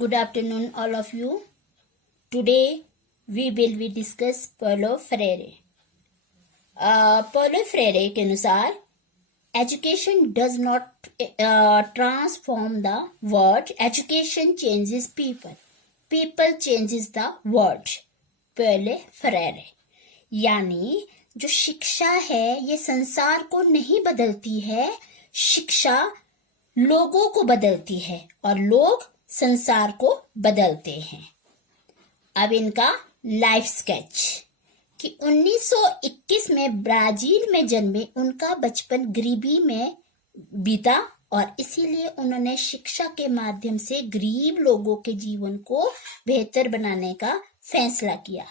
Good afternoon, all of you. Today we will be discuss Paulo Freire. Paulo Freire के अनुसार education does not transform the world. Education changes people. People changes the world. Paulo Freire. यानी जो शिक्षा है ये संसार को नहीं बदलती है, शिक्षा लोगों को बदलती है और लोग संसार को बदलते हैं। अब इनका लाइफ स्केच कि 1921 में ब्राजील में जन्मे, उनका बचपन गरीबी में बीता और इसीलिए उन्होंने शिक्षा के माध्यम से गरीब लोगों के जीवन को बेहतर बनाने का फैसला किया।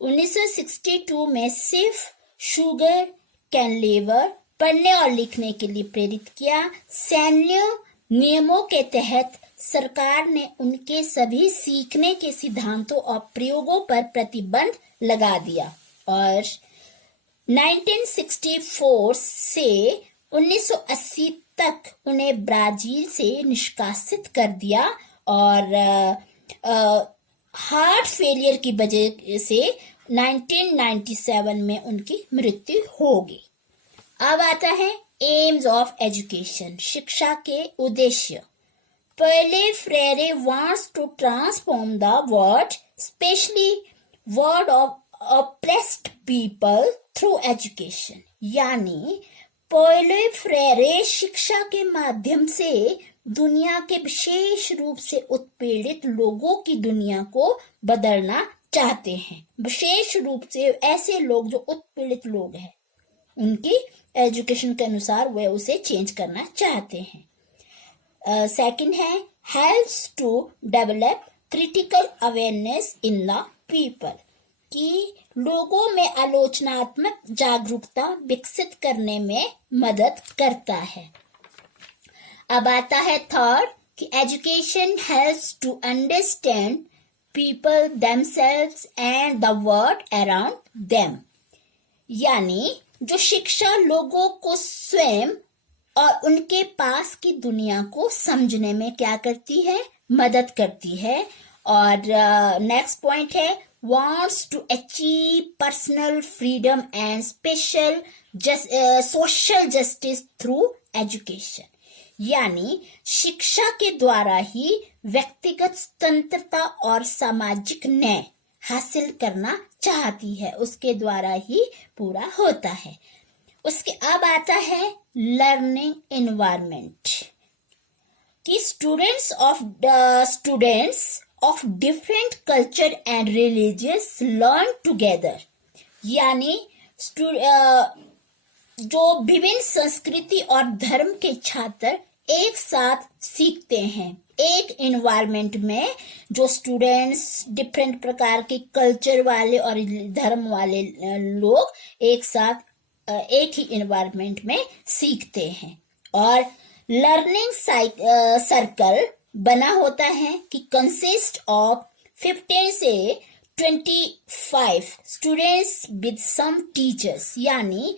1962 में सिर्फ शुगर कैन लेवर पढ़ने और लिखने के लिए प्रेरित किया। सैन्य नियमों के तहत सरकार ने उनके सभी सीखने के सिद्धांतों और प्रयोगों पर प्रतिबंध लगा दिया और 1964 से 1980 तक उन्हें ब्राजील से निष्कासित कर दिया और हार्ट फेलियर की वजह से 1997 में उनकी मृत्यु हो गई। अब आता है एम्स ऑफ एजुकेशन, शिक्षा के उद्देश्य। Paulo Freire wants to transform the world, especially world of oppressed people through education. यानी Paulo Freire शिक्षा के माध्यम से दुनिया के विशेष रूप से उत्पीड़ित लोगों की दुनिया को बदलना चाहते हैं। विशेष रूप से ऐसे लोग जो उत्पीड़ित लोग हैं, उनकी एजुकेशन के अनुसार वे उसे चेंज करना चाहते हैं। सेकंड है helps to develop critical awareness in the people, कि लोगों में आलोचनात्मक जागरूकता विकसित करने में मदद करता है। अब आता है थर्ड कि education helps to understand people themselves and the world around them, यानी जो शिक्षा लोगों को स्वयं और उनके पास की दुनिया को समझने में क्या करती है, मदद करती है। और नेक्स्ट पॉइंट है wants to achieve personal freedom and special social justice through education, यानी शिक्षा के द्वारा ही व्यक्तिगत स्वतंत्रता और सामाजिक न्याय हासिल करना चाहती है, उसके द्वारा ही पूरा होता है। उसके अब आता है लर्निंग एनवायरनमेंट, कि students of different culture and religious learn together, यानी जो विभिन्न संस्कृति और धर्म के छात्र एक साथ सीखते हैं। एक एनवायरनमेंट में जो स्टूडेंट्स डिफरेंट प्रकार के कल्चर वाले और धर्म वाले लोग एक साथ एक ही एनवायरनमेंट में सीखते हैं। और लर्निंग सर्कल बना होता है कि कंसिस्ट ऑफ 15 से 25 स्टूडेंट्स विद सम टीचर्स, यानी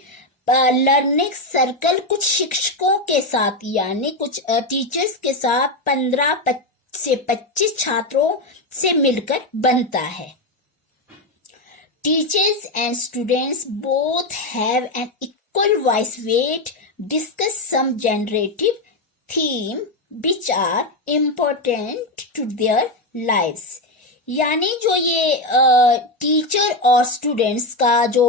लर्निंग सर्कल कुछ शिक्षकों के साथ यानी कुछ टीचर्स के साथ 15 से 25 छात्रों से मिलकर बनता है। Teachers and students both have an equal voice weight, discuss some generative theme which are important to their lives, यानी जो ये टीचर और स्टूडेंट्स का जो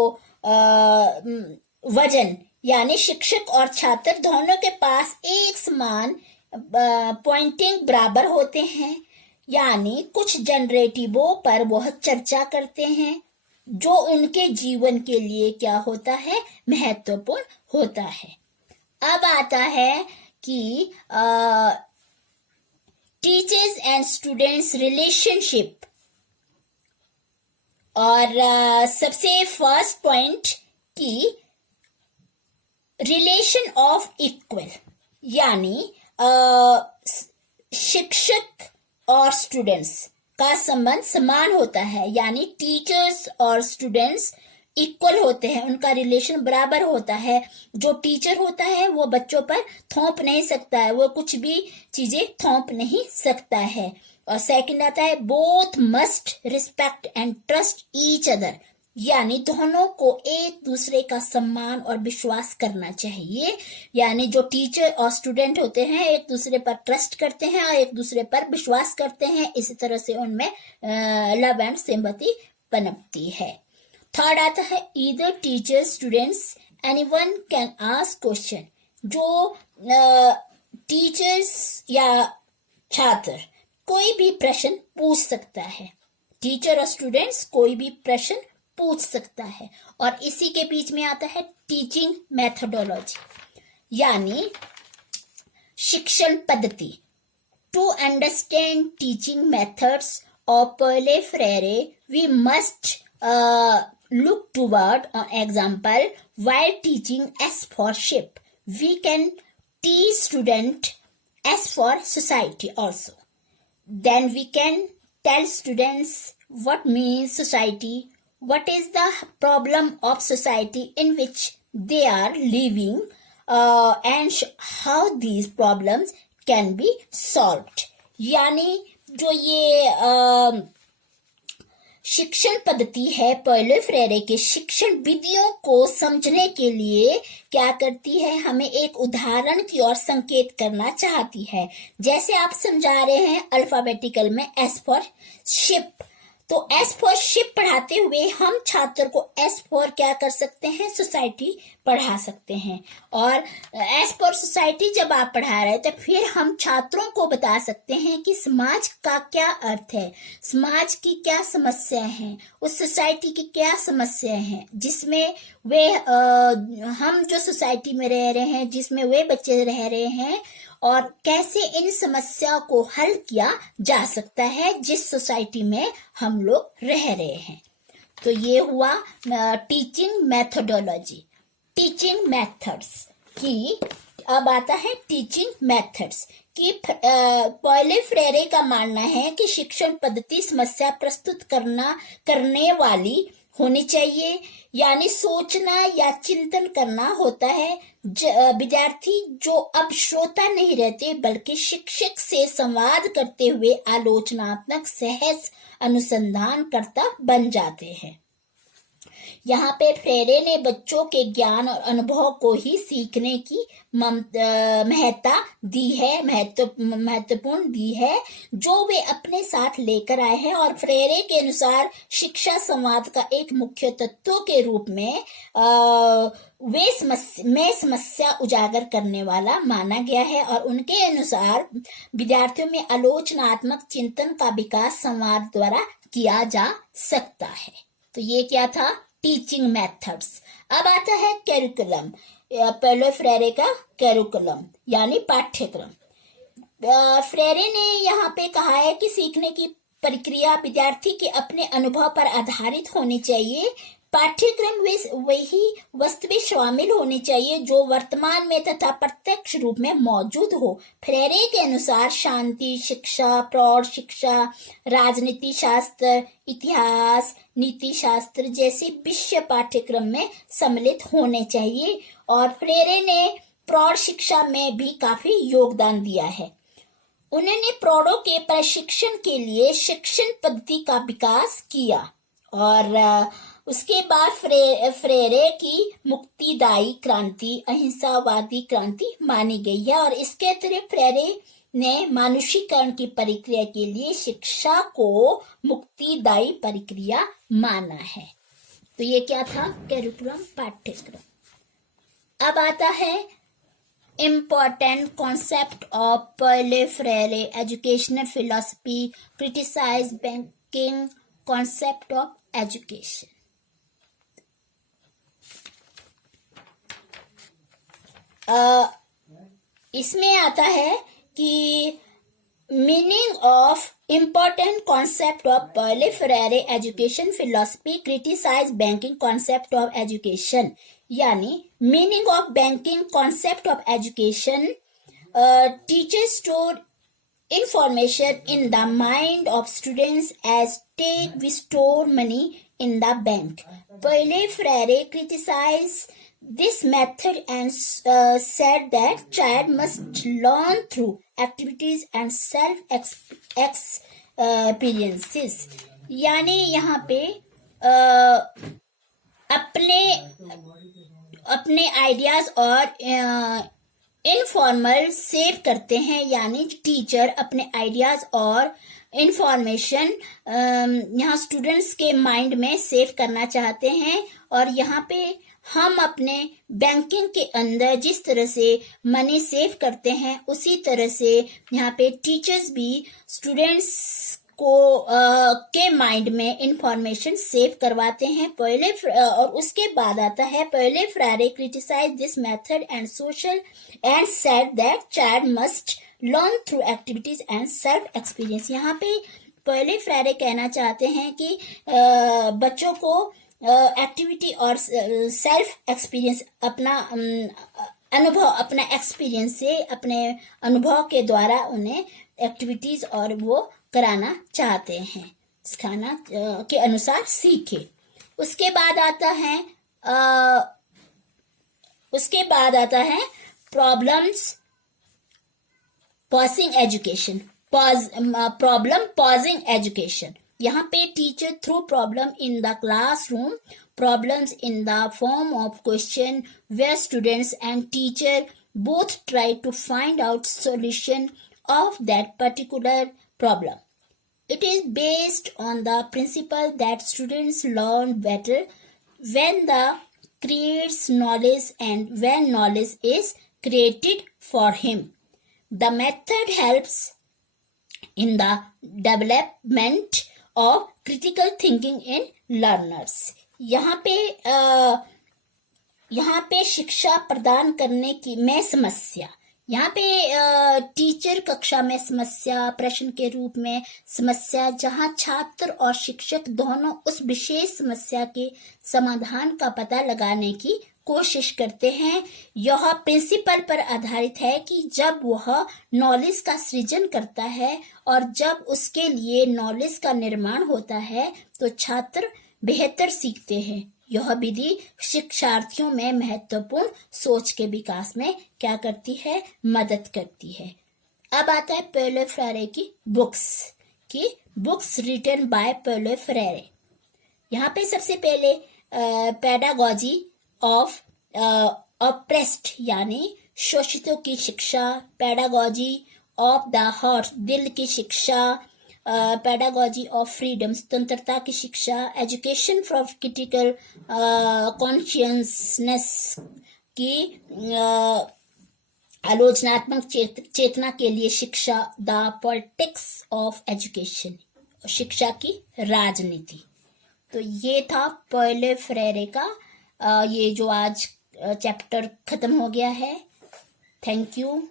वजन, यानी शिक्षक और छात्र दोनों के पास एक समान पॉइंटिंग बराबर होते हैं, यानी कुछ जनरेटिवों पर वह चर्चा करते हैं जो उनके जीवन के लिए क्या होता है, महत्वपूर्ण होता है। अब आता है कि टीचर्स एंड स्टूडेंट्स रिलेशनशिप, और सबसे फर्स्ट पॉइंट कि रिलेशन ऑफ इक्वल, यानी शिक्षक और स्टूडेंट्स का संबंध समान होता है, यानी टीचर्स और स्टूडेंट्स इक्वल होते हैं, उनका रिलेशन बराबर होता है। जो टीचर होता है वो बच्चों पर थोप नहीं सकता है, वो कुछ भी चीजें थोप नहीं सकता है। और सेकंड आता है both must respect and trust each other, यानी दोनों को एक दूसरे का सम्मान और विश्वास करना चाहिए। यानी जो टीचर और स्टूडेंट होते हैं एक दूसरे पर ट्रस्ट करते हैं और एक दूसरे पर विश्वास करते हैं, इसी तरह से उनमें लव एंड सिंपैथी पनपती है। थर्ड आता है either teacher students anyone can ask question, जो टीचर्स या छात्र कोई भी प्रश्न पूछ सकता है, टीचर और स्टूडेंट्स कोई भी प्रश्न पूछ सकता है। और इसी के बीच में आता है टीचिंग मेथोडोलॉजी, यानी शिक्षण पद्धति। To understand teaching methods of Paulo Freire we must look toward an example. While teaching S for ship, we can teach student S for society also. Then we can tell students what means society, what is the problem of society in which they are living, and how these problems can be solved. यानी जो ये शिक्षण पद्धति है पॉले Frere के शिक्षण विधियों को समझने के लिए क्या करती है, हमें एक उदाहरण की ओर संकेत करना चाहती है। जैसे आप समझा रहे हैं अल्फाबेटिकल में एस फॉर शिप, तो एस फॉर शिप पढ़ाते हुए हम छात्र को एस फॉर क्या कर सकते हैं, सोसाइटी पढ़ा सकते हैं। और एस फॉर सोसाइटी जब आप पढ़ा रहे तो फिर हम छात्रों को बता सकते हैं कि समाज का क्या अर्थ है, समाज की क्या समस्याएं हैं, उस सोसाइटी की क्या समस्याएं हैं जिसमें वे हम जो सोसाइटी में रह रहे हैं, जिसमें वे बच्चे रह रहे हैं, और कैसे इन समस्या को हल किया जा सकता है जिस सोसाइटी में हम लोग रह रहे हैं। तो ये हुआ टीचिंग मेथोडोलॉजी, टीचिंग मेथड्स की। अब आता है टीचिंग मेथड्स कि पॉले फ्रेरे का मानना है कि शिक्षण पद्धति समस्या प्रस्तुत करने वाली होनी चाहिए, यानी सोचना या चिंतन करना होता है। विद्यार्थी जो अब श्रोता नहीं रहते बल्कि शिक्षक से संवाद करते हुए आलोचनात्मक सहज अनुसंधानकर्ता बन जाते हैं। यहाँ पे फ्रेरे ने बच्चों के ज्ञान और अनुभव को ही सीखने की महत्ता दी है, महत्वपूर्ण दी है जो वे अपने साथ लेकर आए हैं। और फ्रेरे के अनुसार शिक्षा संवाद का एक मुख्य तत्व के रूप में समस्या उजागर करने वाला माना गया है। और उनके अनुसार विद्यार्थियों में आलोचनात्मक चिंतन का विकास संवाद द्वारा किया जा सकता है। तो ये क्या था, टीचिंग मेथड्स। अब आता है कैरिकुलम, पॉले फ्रेरे का कैरिकुलम यानी पाठ्यक्रम। फ्रेरे ने यहाँ पे कहा है कि सीखने की प्रक्रिया विद्यार्थी के अपने अनुभव पर आधारित होनी चाहिए। पाठ्यक्रम वही वस्तुएं शामिल होनी चाहिए जो वर्तमान में तथा प्रत्यक्ष रूप में मौजूद हो। फ्रेरे के अनुसार शांति शिक्षा, प्रौढ़ शिक्षा, राजनीति शास्त्र, इतिहास, नीति शास्त्र जैसे विषय पाठ्यक्रम में सम्मिलित होने चाहिए। और फ्रेरे ने प्रौढ़ शिक्षा में भी काफी योगदान दिया है। उन्होंने प्रौढ़ों के प्रशिक्षण के लिए शिक्षण पद्धति का विकास किया। और उसके बाद फ्रेरे की मुक्तिदायी क्रांति अहिंसावादी क्रांति मानी गई है। और इसके अतिरिक्त फ्रेरे ने मानुषीकरण की प्रक्रिया के लिए शिक्षा को मुक्तिदायी प्रक्रिया माना है। तो ये क्या था, कैरिकुलम, पाठ्यक्रम। अब आता है important concept of Paulo Freire educational philosophy, criticize banking concept of education. इसमें आता है कि meaning of important concept of Paulo Freire education philosophy, criticize banking concept of education, यानी meaning of banking concept of education, teachers store information in the mind of students as take we store money in the bank. Paulo Freire criticized this method and said that child must learn through activities and self experiences. यानी यहाँ पे अपने ideas और informal save करते हैं, यानी teacher अपने ideas और इंफॉर्मेशन यहाँ स्टूडेंट्स के माइंड में सेव करना चाहते हैं। और यहाँ पे हम अपने बैंकिंग के अंदर जिस तरह से मनी सेव करते हैं, उसी तरह से यहाँ पे टीचर्स भी स्टूडेंट्स को के माइंड में इंफॉर्मेशन सेव करवाते हैं। पहले और उसके बाद आता है पहले Freire criticise this method and social and said that child must learn through activities and self experience. यहाँ पे पहले फ्रायरे कहना चाहते हैं कि बच्चों को एक्टिविटी और सेल्फ एक्सपीरियंस अपना अनुभव, अपना एक्सपीरियंस से, अपने अनुभव के द्वारा उन्हें एक्टिविटीज और वो कराना चाहते हैं, सिखाना के अनुसार सीखे। उसके बाद आता है problems posing education, problem posing education. यहाँ पे teacher through problem in the classroom, problems in the form of question where students and teacher both try to find out solution of that particular problem. It is based on the principle that students learn better when the creates knowledge and when knowledge is created for him. The method helps in the development of critical thinking in learners. यहाँ पे शिक्षा प्रदान करने की में समस्या, यहाँ पे टीचर कक्षा में समस्या, प्रश्न के रूप में समस्या, जहाँ छात्र और शिक्षक दोनों उस विशेष समस्या के समाधान का पता लगाने की कोशिश करते हैं। यह प्रिंसिपल पर आधारित है कि जब वह नॉलेज का सृजन करता है और जब उसके लिए नॉलेज का निर्माण होता है तो छात्र बेहतर सीखते हैं। यह विधि शिक्षार्थियों में महत्वपूर्ण सोच के विकास में क्या करती है, मदद करती है। अब आता है पॉलो फ्रेरे की books written by Paulo Frere. यहाँ पे सबसे पहले पेडागॉजी ऑफ ऑप्रेस्ड यानी शोषितों की शिक्षा, पेडागॉजी ऑफ द हार्ट दिल की शिक्षा, पेडागॉजी ऑफ फ्रीडम स्वतंत्रता की शिक्षा, एजुकेशन फॉर क्रिटिकल कॉन्शियसनेस की आलोचनात्मक चेतना के लिए शिक्षा, द पॉलिटिक्स ऑफ एजुकेशन शिक्षा की राजनीति। तो ये था पॉलो फ्रेरे का ये जो आज चैप्टर खत्म हो गया है। Thank you.